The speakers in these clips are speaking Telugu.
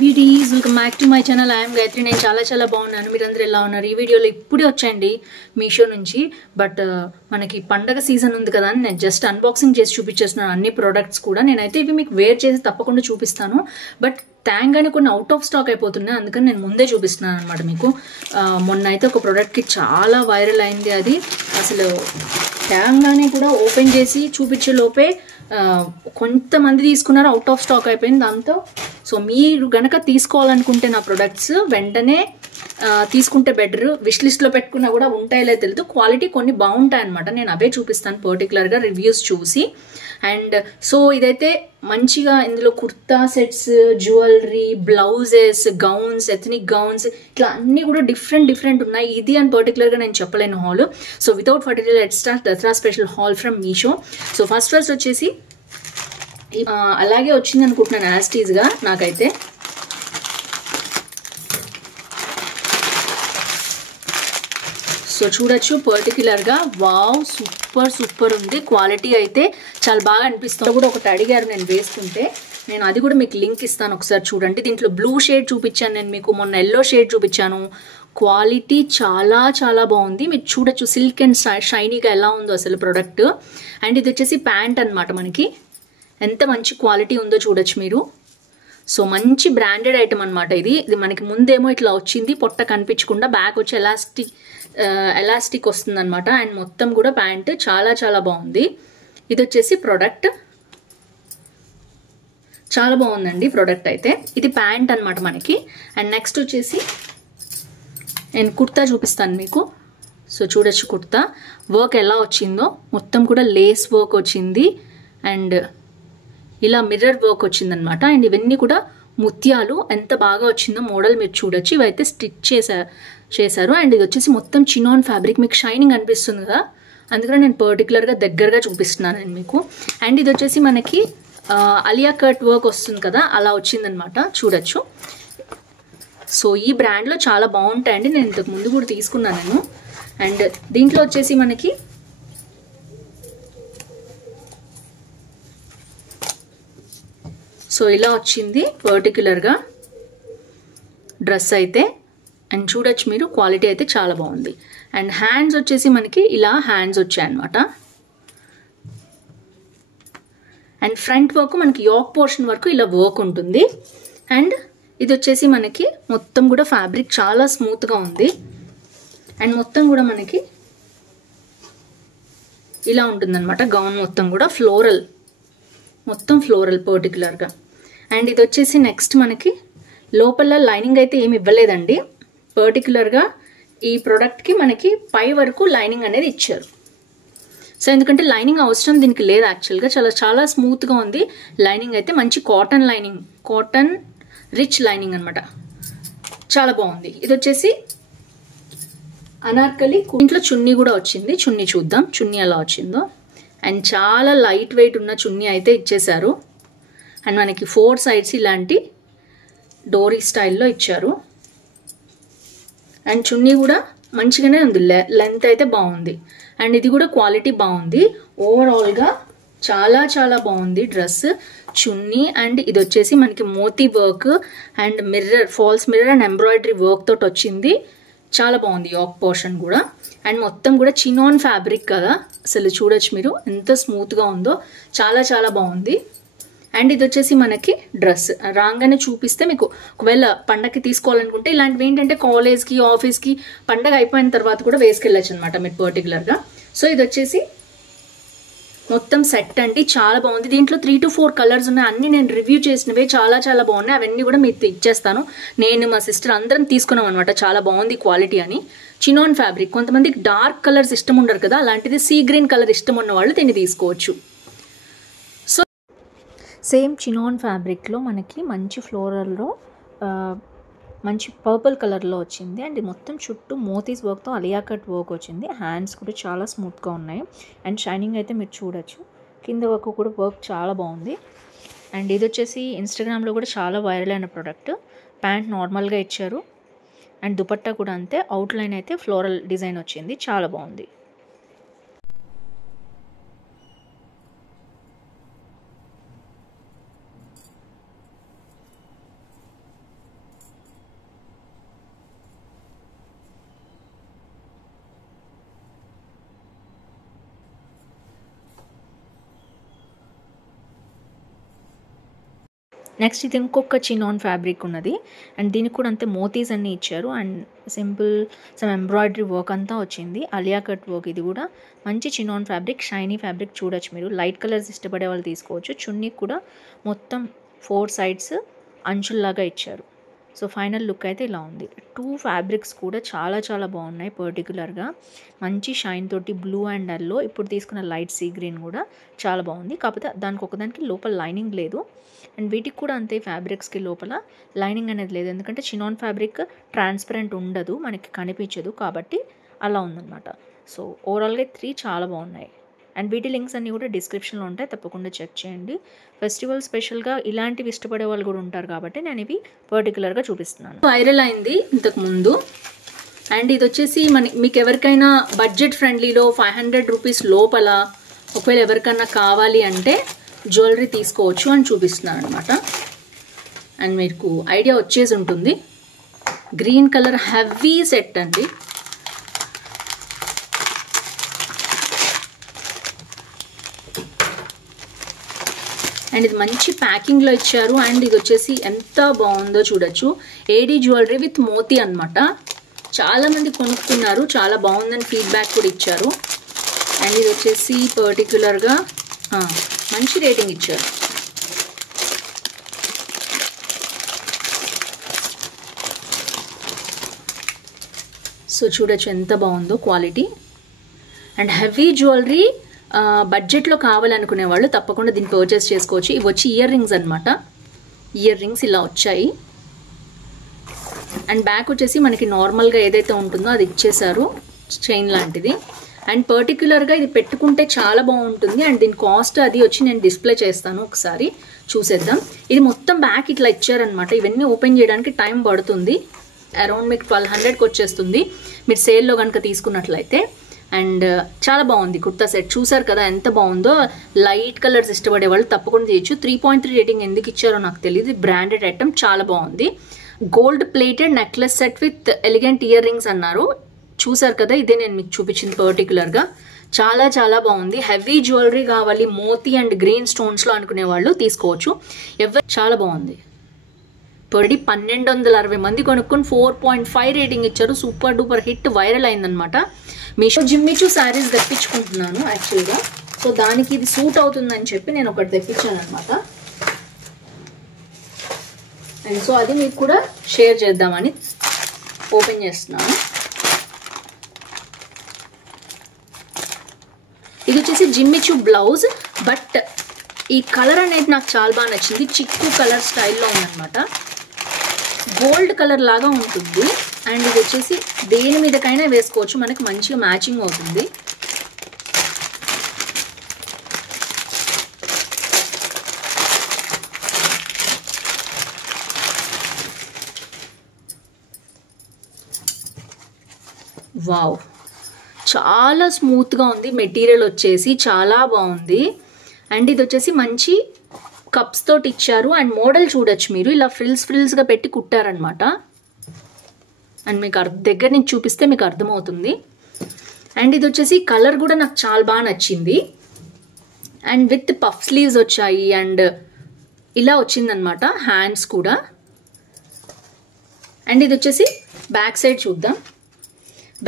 Beauties welcome back to my channel. I'm Gayatri. నేను చాలా బాగున్నాను. మీరందరూ ఎలా ఉన్నారు? ఈ వీడియోలో ఇప్పుడే వచ్చండి మీషో నుంచి. బట్ మనకి పండగ సీజన్ ఉంది కదా అని నేను జస్ట్ అన్బాక్సింగ్ చేసి చూపించేస్తున్నాను అన్ని ప్రోడక్ట్స్ కూడా. నేనైతే ఇవి మీకు వేర్ చేసి తప్పకుండా చూపిస్తాను. బట్ థ్యాంక్గానే కొన్ని అవుట్ ఆఫ్ స్టాక్ అయిపోతున్నాయి, అందుకని నేను ముందే చూపిస్తున్నాను అనమాట మీకు. మొన్న అయితే ఒక ప్రోడక్ట్కి చాలా వైరల్ అయింది. అది అసలు థ్యాంక్గానే కూడా ఓపెన్ చేసి చూపించే లోపే కొంతమంది తీసుకున్నారు, అవుట్ ఆఫ్ స్టాక్ అయిపోయింది దాంతో. సో మీరు గనక తీసుకోవాలనుకుంటే నా ప్రొడక్ట్స్ వెంటనే తీసుకుంటే బెటర్. విష్ లిస్ట్లో పెట్టుకున్నా కూడా ఉంటాయో తెలియదు. క్వాలిటీ కొన్ని బాగుంటాయి అనమాట. నేను అవే చూపిస్తాను పర్టికులర్గా రివ్యూస్ చూసి. అండ్ సో ఇదైతే మంచిగా ఇందులో kurta sets, jewellery, blouses, gowns, ethnic gowns ఇట్లా అన్నీ కూడా డిఫరెంట్ ఉన్నాయి. ఇది అని పర్టికులర్గా నేను చెప్పలేను haul. So without further let's start Dasara special haul from Meesho. So first వచ్చేసి అలాగే వచ్చింది అనుకుంటున్నాను యాస్టీజ్గా నాకైతే. సో చూడొచ్చు పర్టికులర్గా. వావ్, సూపర్ ఉంది. క్వాలిటీ అయితే చాలా బాగా అనిపిస్తుంది. కూడా ఒకటి అడిగారు నేను వేసుకుంటే, నేను అది కూడా మీకు లింక్ ఇస్తాను, ఒకసారి చూడండి. దీంట్లో బ్లూ షేడ్ చూపించాను నేను మీకు, మొన్న ఎల్లో షేడ్ చూపించాను. క్వాలిటీ చాలా బాగుంది. మీరు చూడొచ్చు సిల్క్ అండ్ షైనీగా ఎలా ఉందో అసలు ప్రోడక్ట్. అండ్ ఇది వచ్చేసి ప్యాంట్ అనమాట. మనకి ఎంత మంచి క్వాలిటీ ఉందో చూడొచ్చు మీరు. సో మంచి బ్రాండెడ్ ఐటమ్ అనమాట ఇది. మనకి ముందేమో ఇట్లా వచ్చింది పొట్ట కనిపించకుండా, బ్యాక్ వచ్చి ఎలాస్టిక్ వస్తుంది అనమాట. అండ్ మొత్తం కూడా ప్యాంట్ చాలా బాగుంది. ఇది వచ్చేసి ప్రోడక్ట్ చాలా బాగుందండి ప్రోడక్ట్ అయితే. ఇది ప్యాంట్ అనమాట మనకి. అండ్ నెక్స్ట్ వచ్చేసి నేను కుర్తా చూపిస్తాను మీకు. సో చూడొచ్చు కుర్తా వర్క్ ఎలా వచ్చిందో. మొత్తం కూడా లేస్ వర్క్ వచ్చింది అండ్ ఇలా మిర్రర్ వర్క్ వచ్చిందనమాట. అండ్ ఇవన్నీ కూడా ముత్యాలు ఎంత బాగా వచ్చిందో మోడల్ మీరు చూడొచ్చు. ఇవైతే స్టిచ్ చేశారు. అండ్ ఇది వచ్చేసి మొత్తం చినాన్ ఫ్యాబ్రిక్. మీకు షైనింగ్ అనిపిస్తుంది కదా, అందుకని నేను పర్టికులర్గా దగ్గరగా చూపిస్తున్నాను నేను మీకు. అండ్ ఇది వచ్చేసి మనకి అలియా కట్ వర్క్ వస్తుంది కదా, అలా వచ్చిందనమాట. చూడొచ్చు. సో ఈ బ్రాండ్లో చాలా బాగుంటాయండి. నేను ఇంతకు ముందు కూడా తీసుకున్నాను నేను. అండ్ దీంట్లో వచ్చేసి మనకి సో ఇలా వచ్చింది పర్టికులర్గా డ్రెస్ అయితే. అండ్ చూడొచ్చు మీరు క్వాలిటీ అయితే చాలా బాగుంది. అండ్ హ్యాండ్స్ వచ్చేసి మనకి ఇలా హ్యాండ్స్ వచ్చాయన్నమాట. అండ్ ఫ్రంట్ వర్క్ మనకి యోక్ పోర్షన్ వరకు ఇలా వర్క్ ఉంటుంది. అండ్ ఇది వచ్చేసి మనకి మొత్తం కూడా ఫ్యాబ్రిక్ చాలా స్మూత్గా ఉంది. అండ్ మొత్తం కూడా మనకి ఇలా ఉంటుందన్నమాట. గౌన్ మొత్తం కూడా మొత్తం ఫ్లోరల్ పర్టికులర్గా. అండ్ ఇది వచ్చేసి నెక్స్ట్ మనకి లోపల లైనింగ్ అయితే ఏమి ఇవ్వలేదండి. పర్టికులర్గా ఈ ప్రోడక్ట్కి మనకి పై వరకు లైనింగ్ అనేది ఇచ్చారు. సో ఎందుకంటే లైనింగ్ అవసరం దీనికి లేదు యాక్చువల్గా. చాలా స్మూత్గా ఉంది లైనింగ్ అయితే. మంచి cotton lining, cotton rich lining అనమాట. చాలా బాగుంది. ఇది వచ్చేసి అనార్కలి. ఇంట్లో చున్నీ కూడా వచ్చింది. చున్నీ చూద్దాం చున్నీ ఎలా వచ్చిందో. అండ్ చాలా లైట్ వెయిట్ ఉన్న చున్నీ అయితే ఇచ్చేశారు. అండ్ మనకి 4 సైడ్స్ ఇలాంటి డోరీ స్టైల్లో ఇచ్చారు. అండ్ చున్నీ కూడా మంచిగానే ఉంది, లెంత్ అయితే బాగుంది. అండ్ ఇది కూడా క్వాలిటీ బాగుంది. ఓవరాల్గా చాలా బాగుంది డ్రెస్, చున్నీ. అండ్ ఇది వచ్చేసి మనకి మోతీ work and mirror, false mirror and embroidery work తోటి వచ్చింది. చాలా బాగుంది యోక్ పోర్షన్ కూడా. అండ్ మొత్తం కూడా చినాన్ ఫ్యాబ్రిక్ కదా, అసలు చూడొచ్చు మీరు ఎంత స్మూత్గా ఉందో. చాలా బాగుంది. అండ్ ఇది వచ్చేసి మనకి డ్రెస్ రాగానే చూపిస్తే మీకు ఒకవేళ పండగకి తీసుకోవాలనుకుంటే ఇలాంటివి ఏంటంటే కాలేజ్కి, ఆఫీస్కి పండగ అయిపోయిన తర్వాత కూడా వేసుకెళ్ళచ్చు అనమాట మీరు పర్టికులర్గా. సో ఇది వచ్చేసి మొత్తం సెట్ అండి. చాలా బాగుంది. దీంట్లో 3 to 4 కలర్స్ ఉన్నాయి. అన్ని నేను రివ్యూ చేసినవే చాలా బాగున్నాయి. అవన్నీ కూడా మీకు ఇచ్చేస్తాను. నేను మా సిస్టర్ అందరం తీసుకున్నాం అనమాట. చాలా బాగుంది క్వాలిటీ అని. Chinon fabric. కొంతమందికి డార్క్ కలర్స్ ఇష్టం ఉండరు కదా, అలాంటిది సీ గ్రీన్ కలర్ ఇష్టం ఉన్న వాళ్ళు దీన్ని తీసుకోవచ్చు. సో సేమ్ చినాన్ ఫ్యాబ్రిక్లో మనకి మంచి ఫ్లోరల్లో మంచి పర్పుల్ కలర్లో వచ్చింది. అండ్ మొత్తం చుట్టూ మోతీస్ వర్క్తో అలియా కట్ వర్క్ వచ్చింది. హ్యాండ్స్ కూడా చాలా స్మూత్గా ఉన్నాయి. అండ్ షైనింగ్ అయితే మీరు చూడొచ్చు. కింద వరకు కూడా వర్క్ చాలా బాగుంది. అండ్ ఇది వచ్చేసి ఇన్స్టాగ్రామ్లో కూడా చాలా వైరల్ అయిన ప్రోడక్ట్. ప్యాంట్ నార్మల్గా ఇచ్చారు. అండ్ దుపట్టా కూడా అంతే. అవుట్లైన్ అయితే ఫ్లోరల్ డిజైన్ వచ్చింది. చాలా బాగుంది. నెక్స్ట్ ఇది ఇంకొక చినాన్ ఫ్యాబ్రిక్ ఉన్నది అండ్ దీనికి కూడా అంతే మోతీస్ అన్నీ ఇచ్చారు and simple some embroidery work అంతా వచ్చింది. Alia cut work. ఇది కూడా మంచి చినాన్ ఫ్యాబ్రిక్, షైనీ ఫ్యాబ్రిక్. చూడొచ్చు మీరు. లైట్ కలర్స్ ఇష్టపడే వాళ్ళు తీసుకోవచ్చు. చున్నీ కూడా మొత్తం 4 సైడ్స్ అంచుల్లాగా ఇచ్చారు. సో ఫైనల్ లుక్ అయితే ఇలా ఉంది. 2 ఫ్యాబ్రిక్స్ కూడా చాలా చాలా బాగున్నాయి. పర్టికులర్గా మంచి షైన్ తోటి బ్లూ అండ్ ఎల్లో. ఇప్పుడు తీసుకున్న లైట్ సీ గ్రీన్ కూడా చాలా బాగుంది. కాకపోతే దానికి ఒకదానికి లోపల లైనింగ్ లేదు అండ్ వీటికి కూడా అంతే ఫ్యాబ్రిక్స్కి లోపల లైనింగ్ అనేది లేదు. ఎందుకంటే చినాన్ ఫ్యాబ్రిక్ ట్రాన్స్పరెంట్ ఉండదు, మనకి కనిపించదు, కాబట్టి అలా ఉందన్నమాట. సో ఓవరాల్గా 3 చాలా బాగున్నాయి అండ్ వీటి లింక్స్ అన్నీ కూడా డిస్క్రిప్షన్లో ఉంటాయి, తప్పకుండా చెక్ చేయండి. ఫెస్టివల్ స్పెషల్గా ఇలాంటివి ఇష్టపడే వాళ్ళు కూడా ఉంటారు కాబట్టి నేను ఇవి పర్టికులర్గా చూపిస్తున్నాను. వైరల్ అయింది ఇంతకు ముందు అండ్ ఇది వచ్చేసి మీకు ఎవరికైనా బడ్జెట్ ఫ్రెండ్లీలో 500 రూపీస్ లోపల ఒకవేళ ఎవరికైనా కావాలి అంటే జ్యువెలరీ తీసుకోవచ్చు అని చూపిస్తున్నాను అనమాట. అండ్ మీకు ఐడియా వచ్చేసి ఉంటుంది. గ్రీన్ కలర్ హెవీ సెట్ అండి. అండ్ ఇది మంచి ప్యాకింగ్లో ఇచ్చారు అండ్ ఇది వచ్చేసి ఎంత బాగుందో చూడొచ్చు. ఏడీ జ్యువెలరీ విత్ మోతీ అనమాట. చాలామంది కొనుక్కున్నారు, చాలా బాగుందని ఫీడ్బ్యాక్ కూడా ఇచ్చారు. అండ్ ఇది వచ్చేసి పర్టికులర్గా మంచి రేటింగ్ ఇచ్చారు. సో చూడొచ్చు ఎంత బాగుందో క్వాలిటీ. అండ్ హెవీ జ్యువెలరీ బడ్జెట్లో కావాలనుకునే వాళ్ళు తప్పకుండా దీన్ని పర్చేస్ చేసుకోవచ్చు. ఇవి వచ్చి ఇయర్ రింగ్స్ అనమాట. ఇయర్ రింగ్స్ ఇలా వచ్చాయి అండ్ బ్యాక్ వచ్చేసి మనకి నార్మల్గా ఏదైతే ఉంటుందో అది ఇచ్చేసారు, చైన్ లాంటిది. అండ్ పర్టికులర్గా ఇది పెట్టుకుంటే చాలా బాగుంటుంది అండ్ దీని కాస్ట్ అది వచ్చి నేను డిస్ప్లే చేస్తాను, ఒకసారి చూసేద్దాం. ఇది మొత్తం బ్యాక్ ఇట్లా ఇచ్చారనమాట. ఇవన్నీ ఓపెన్ చేయడానికి టైం పడుతుంది. అరౌండ్ మీకు 1200కి వచ్చేస్తుంది మీరు సేల్లో కనుక తీసుకున్నట్లయితే. అండ్ చాలా బాగుంది కుర్తా సెట్. చూసారు కదా ఎంత బాగుందో. లైట్ కలర్స్ ఇష్టపడే వాళ్ళు తప్పకుండా చేయొచ్చు. 3.3 రేటింగ్ ఎందుకు ఇచ్చారో నాకు తెలియదు. బ్రాండెడ్ ఐటమ్, చాలా బాగుంది. Gold plated necklace set with elegant ear rings అన్నారు. చూసారు కదా, ఇదే నేను మీకు చూపించింది పర్టికులర్గా. చాలా చాలా బాగుంది. హెవీ జ్యువెలరీ కావాలి మోతీ అండ్ గ్రీన్ స్టోన్స్లో అనుకునే వాళ్ళు తీసుకోవచ్చు. చాలా బాగుంది. పడి 1260 మంది కొనుక్కొని 4.5 రేటింగ్ ఇచ్చారు. సూపర్ డూపర్ హిట్, వైరల్ అయిందనమాట. మీషో జిమ్మిచూ శారీస్ తెప్పించుకుంటున్నాను యాక్చువల్గా. సో దానికి ఇది సూట్ అవుతుందని చెప్పి నేను ఒకటి తెప్పించాను అనమాట. అండ్ సో అది మీకు కూడా షేర్ చేద్దామని ఓపెన్ చేస్తున్నాను. ఇది వచ్చేసి జిమ్మిచూ బ్లౌజ్, బట్ ఈ కలర్ అనేది నాకు చాలా బాగా నచ్చింది. చిక్కు కలర్ స్టైల్లో ఉందన్నమాట. గోల్డ్ కలర్ లాగా ఉంటుంది అండ్ ఇది వచ్చేసి దేని మీదకైనా వేసుకోవచ్చు, మనకి మంచిగా మ్యాచింగ్ అవుతుంది. వావ్, చాలా స్మూత్గా ఉంది. మెటీరియల్ వచ్చేసి చాలా బాగుంది. అండ్ ఇది వచ్చేసి మంచి కప్స్ తోటి ఇచ్చారు అండ్ మోడల్ చూడొచ్చు మీరు. ఇలా ఫ్రిల్స్గా పెట్టి కుట్టారనమాట. అండ్ మీకు దగ్గర నుంచి చూపిస్తే మీకు అర్థమవుతుంది. అండ్ ఇది వచ్చేసి కలర్ కూడా నాకు చాలా బాగా నచ్చింది. అండ్ విత్ పఫ్ స్లీవ్స్ వచ్చాయి అండ్ ఇలా వచ్చిందనమాట. హ్యాండ్స్ కూడా. అండ్ ఇది వచ్చేసి బ్యాక్ సైడ్ చూద్దాం.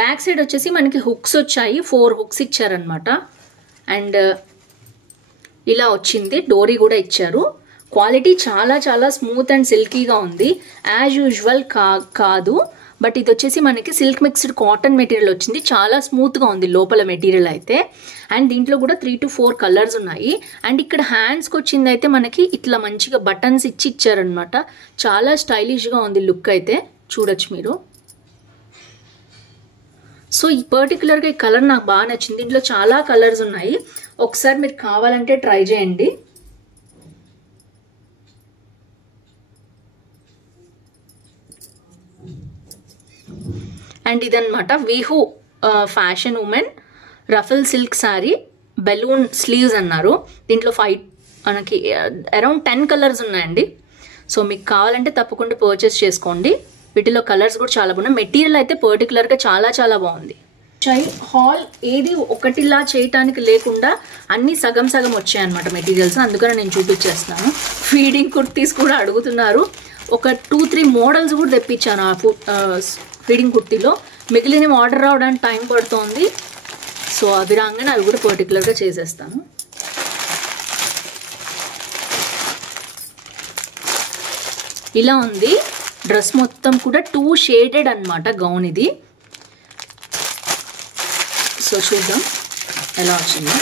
బ్యాక్ సైడ్ వచ్చేసి మనకి హుక్స్ వచ్చాయి. 4 హుక్స్ ఇచ్చారనమాట. అండ్ ఇలా వచ్చింది. డోరీ కూడా ఇచ్చారు. క్వాలిటీ చాలా చాలా స్మూత్ అండ్ సిల్కీగా ఉంది. యాజ్ యూజువల్ కాదు, బట్ ఇది వచ్చేసి మనకి సిల్క్ మిక్స్డ్ కాటన్ మెటీరియల్ వచ్చింది. చాలా స్మూత్గా ఉంది లోపల మెటీరియల్ అయితే. అండ్ దీంట్లో కూడా 3 to 4 కలర్స్ ఉన్నాయి. అండ్ ఇక్కడ హ్యాండ్స్కి వచ్చింది అయితే మనకి ఇట్లా మంచిగా బటన్స్ ఇచ్చారనమాట. చాలా స్టైలిష్గా ఉంది లుక్ అయితే, చూడొచ్చు మీరు. సో ఈ పర్టికులర్గా ఈ కలర్ నాకు బాగా నచ్చింది. దీంట్లో చాలా కలర్స్ ఉన్నాయి. ఒకసారి మీరు కావాలంటే ట్రై చేయండి. అండ్ ఇదన్నమాట వీహూ fashion women ruffle silk sari, balloon sleeves అన్నారు. దీంట్లో మనకి అరౌండ్ 10 కలర్స్ ఉన్నాయండి. సో మీకు కావాలంటే తప్పకుండా పర్చేస్ చేసుకోండి. వీటిలో కలర్స్ కూడా చాలా బాగున్నాయి. మెటీరియల్ అయితే పర్టికులర్గా చాలా చాలా బాగుంది. హాల్ ఏది ఒకటిలా చేయటానికి లేకుండా అన్ని సగం సగం వచ్చాయన్నమాట మెటీరియల్స్. అందుకని నేను చూపించేస్తున్నాను. ఫీడింగ్ కుర్తీస్ కూడా అడుగుతున్నారు. ఒక 2-3 మోడల్స్ కూడా తెప్పించాను ఆ ఫీడింగ్ కుర్తీలో. మిగిలిన ఆర్డర్ రావడానికి టైం పడుతోంది. సో అవి రాగానే అవి కూడా పర్టికులర్గా చేసేస్తాను. ఇలా ఉంది డ్రెస్ మొత్తం కూడా 2 షేడెడ్ అన్నమాట గౌన్ ఇది. సో చూద్దాం ఎలా వచ్చిందో.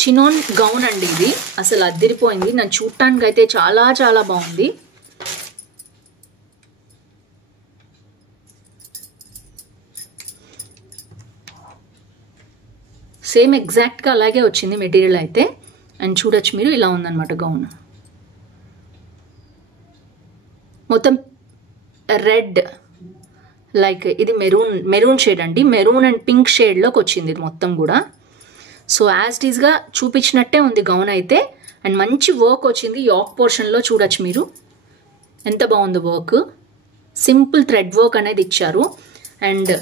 చినోన్ గౌన్ అండి ఇది. అసలు అదిరిపోయింది. నన్ను చూడటానికి అయితే చాలా చాలా బాగుంది. సేమ్ ఎగ్జాక్ట్గా అలాగే వచ్చింది మెటీరియల్ అయితే. అండ్ చూడొచ్చు మీరు, ఇలా ఉందన్నమాట గౌన్. మొత్తం రెడ్, లైక్ ఇది మెరూన్ షేడ్ అండి. మెరూన్ అండ్ పింక్ షేడ్లోకి వచ్చింది ఇది మొత్తం కూడా. సో యాజ్ ఇట్ ఈస్గా చూపించినట్టే ఉంది గౌన్ అయితే. అండ్ మంచి వర్క్ వచ్చింది యాక్ పోర్షన్లో. చూడొచ్చు మీరు ఎంత బాగుందో వర్క్. సింపుల్ థ్రెడ్ వర్క్ అనేది ఇచ్చారు. అండ్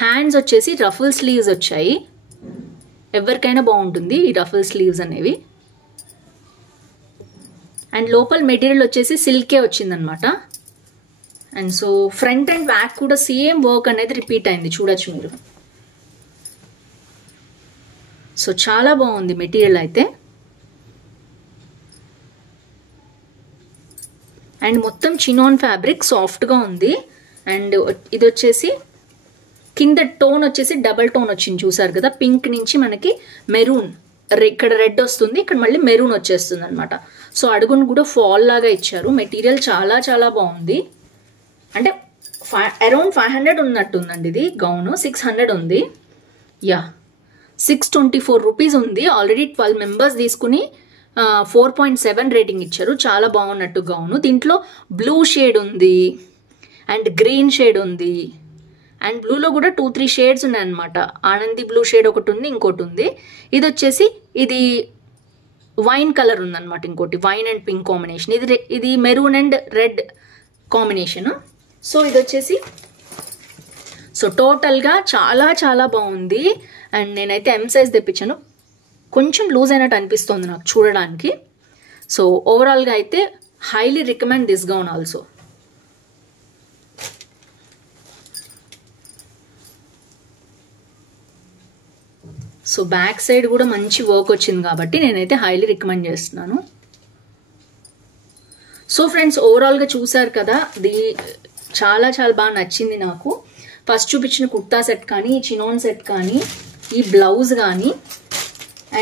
హ్యాండ్స్ వచ్చేసి రఫుల్ స్లీవ్స్ వచ్చాయి. ఎవరికైనా బాగుంటుంది ఈ రఫుల్ స్లీవ్స్ అనేవి. అండ్ లోపల మెటీరియల్ వచ్చేసి సిల్కే వచ్చిందనమాట. And so front and back కూడా సేమ్ వర్క్ అనేది రిపీట్ అయింది. చూడొచ్చు మీరు. సో చాలా బాగుంది మెటీరియల్ అయితే. అండ్ మొత్తం చినాన్ ఫ్యాబ్రిక్ సాఫ్ట్గా ఉంది. అండ్ ఇది వచ్చేసి కింద టోన్ వచ్చేసి డబల్ టోన్ వచ్చింది చూసారు కదా. పింక్ నుంచి మనకి మెరూన్, ఇక్కడ రెడ్ వస్తుంది, ఇక్కడ మళ్ళీ మెరూన్ వచ్చేస్తుంది అనమాట. సో అడుగును కూడా ఫాల్ లాగా ఇచ్చారు. మెటీరియల్ చాలా చాలా బాగుంది. అంటే అరౌండ్ 500 ఉన్నట్టుందండి ఇది గౌన్. 600 ఉంది. యా 624 రూపీస్ ఉంది. ఆల్రెడీ 12 మెంబర్స్ తీసుకుని 4.7 రేటింగ్ ఇచ్చారు. చాలా బాగున్నట్టు గౌను. దీంట్లో బ్లూ షేడ్ ఉంది అండ్ గ్రీన్ షేడ్ ఉంది. అండ్ బ్లూలో కూడా 2-3 షేడ్స్ ఉన్నాయన్నమాట. ఆనంది బ్లూ షేడ్ ఒకటి ఉంది, ఇంకోటి ఉంది. ఇది వచ్చేసి ఇది వైన్ కలర్ ఉందన్నమాట. ఇంకోటి వైన్ అండ్ పింక్ కాంబినేషన్. ఇది maroon and red combination. So ఇది వచ్చేసి సో టోటల్గా చాలా చాలా బాగుంది. అండ్ నేనైతే ఎం సైజ్ తెప్పించాను. కొంచెం లూజ్ అయినట్టు అనిపిస్తుంది నాకు చూడడానికి. సో ఓవరాల్గా అయితే highly recommend this gown also. So back side కూడా మంచి వర్క్ వచ్చింది కాబట్టి నేనైతే హైలీ రికమెండ్ చేస్తున్నాను. సో ఫ్రెండ్స్ ఓవరాల్గా చూసారు కదా. ఇది చాలా చాలా బాగా నచ్చింది నాకు. ఫస్ట్ చూపించిన కుర్తా సెట్ కానీ, చినోన్ సెట్ కానీ, ఈ బ్లౌజ్ కానీ,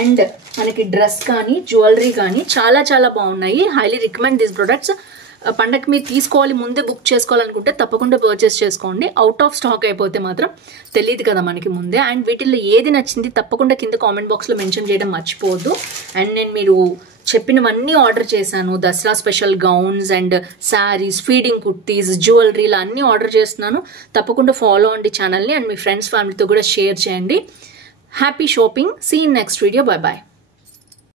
అండ్ మనకి డ్రెస్ కానీ, జ్యువెలరీ కానీ చాలా చాలా బాగున్నాయి. Highly recommend this products. పండగకి మీరు తీసుకోవాలి, ముందే బుక్ చేసుకోవాలనుకుంటే తప్పకుండా పర్చేస్ చేసుకోండి. అవుట్ ఆఫ్ స్టాక్ అయిపోతే మాత్రం తెలియదు కదా మనకి ముందే. అండ్ వీటిల్లో ఏది నచ్చింది తప్పకుండా కింద కామెంట్ బాక్స్లో మెన్షన్ చేయడం మర్చిపోవద్దు. అండ్ నేను మీరు చెప్పినవన్నీ ఆర్డర్ చేశాను. Dasara special gowns and saris, feeding kurtis, జ్యువెలరీలు అన్నీ ఆర్డర్ చేస్తున్నాను. తప్పకుండా ఫాలో అండి ఛానల్ని. అండ్ మీ ఫ్రెండ్స్ ఫ్యామిలీతో కూడా షేర్ చేయండి. Happy shopping. See in next video. Bye bye.